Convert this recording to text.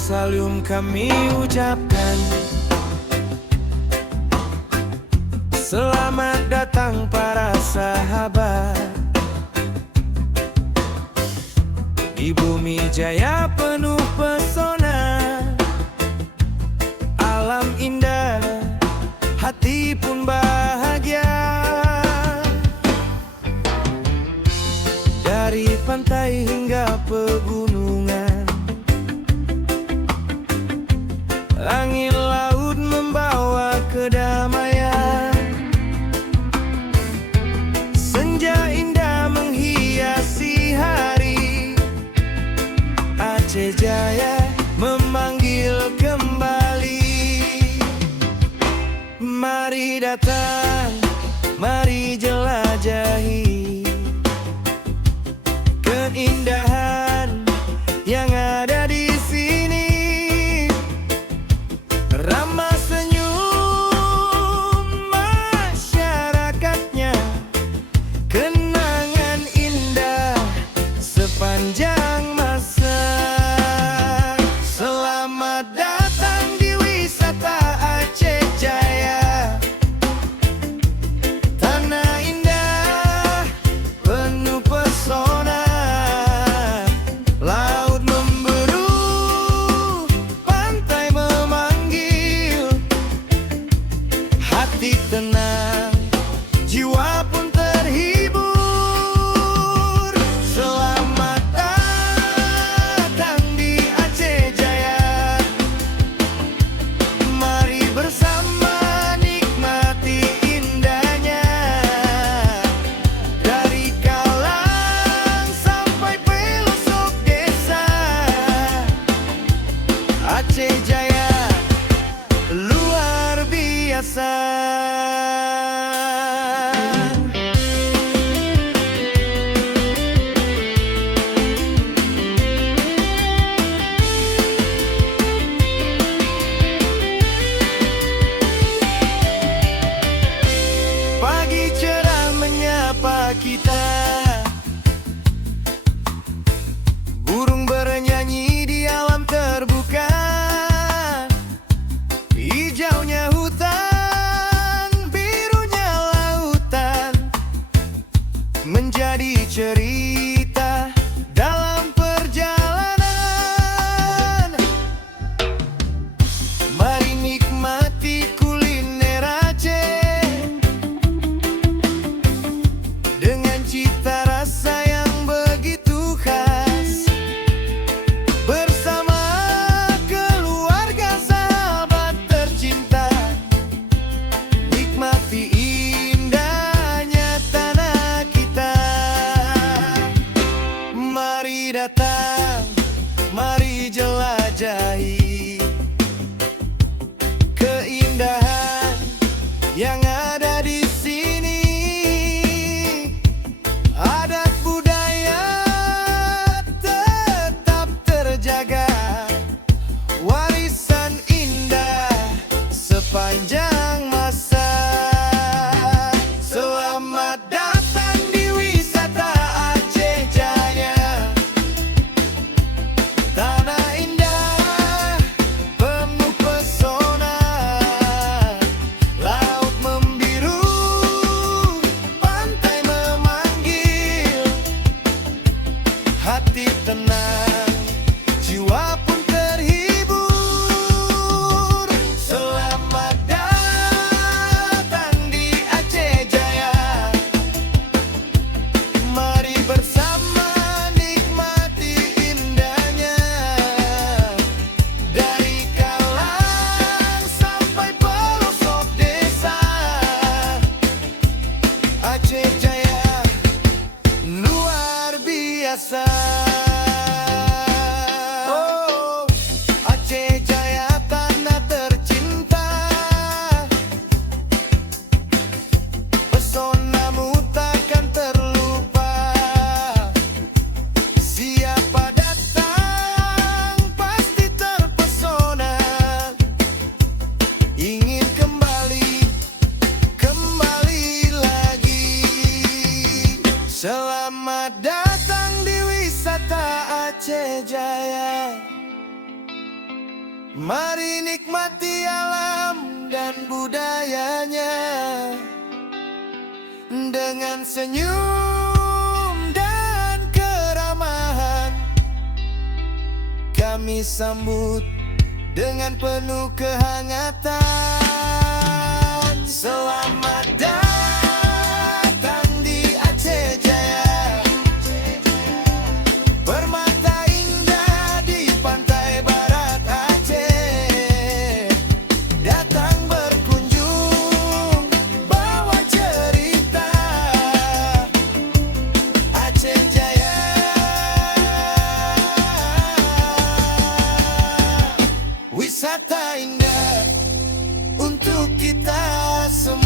Salam kami ucapkan, selamat datang para sahabat. Di bumi jaya penuh pesona, alam indah, hati pun bahagia. Dari pantai hingga pegunungan, langit laut membawa kedamaian. Senja indah menghiasi hari, Aceh Jaya memanggil kembali. Mari datang, mari jelajahi keindahan yang ada di sini. Ramah senyum masyarakatnya, kenangan indah sepanjang masa. Selamat datang di wisata Aceh Jaya, tanah indah penuh pesona. Laut membiru, pantai memanggil, hati tenang, jiwa pun terhibur. Selamat datang di Aceh Jaya, mari bersama nikmati indahnya. Dari Kalang sampai pelosok desa, Aceh Jaya luar biasa. Pagi cerah menyapa kita, burung bernyanyi di alam terbuka. Hijaunya hutan, birunya lautan, menjadi cerita dalam perjalanan. Mari nikmati kuliner Aceh dengan cita rasa yang begitu khas. Bersama keluarga sahabat tercinta, nikmati indahnya tanah kita. Mari datang, mari jelajahi keindahan yang ada di sini. Adat budaya tetap terjaga, warisan indah sepanjang masa. Selamat datang di wisata Aceh Jaya, tanah indah Jaya. Mari nikmati alam dan budayanya dengan senyum dan keramahan. Kami sambut dengan penuh kehangatan. Selamat datang di Aceh Jaya, permata indah di pantai barat Aceh. Datang berkunjung, bawa cerita Aceh Jaya. Wisata indah untuk kita semua.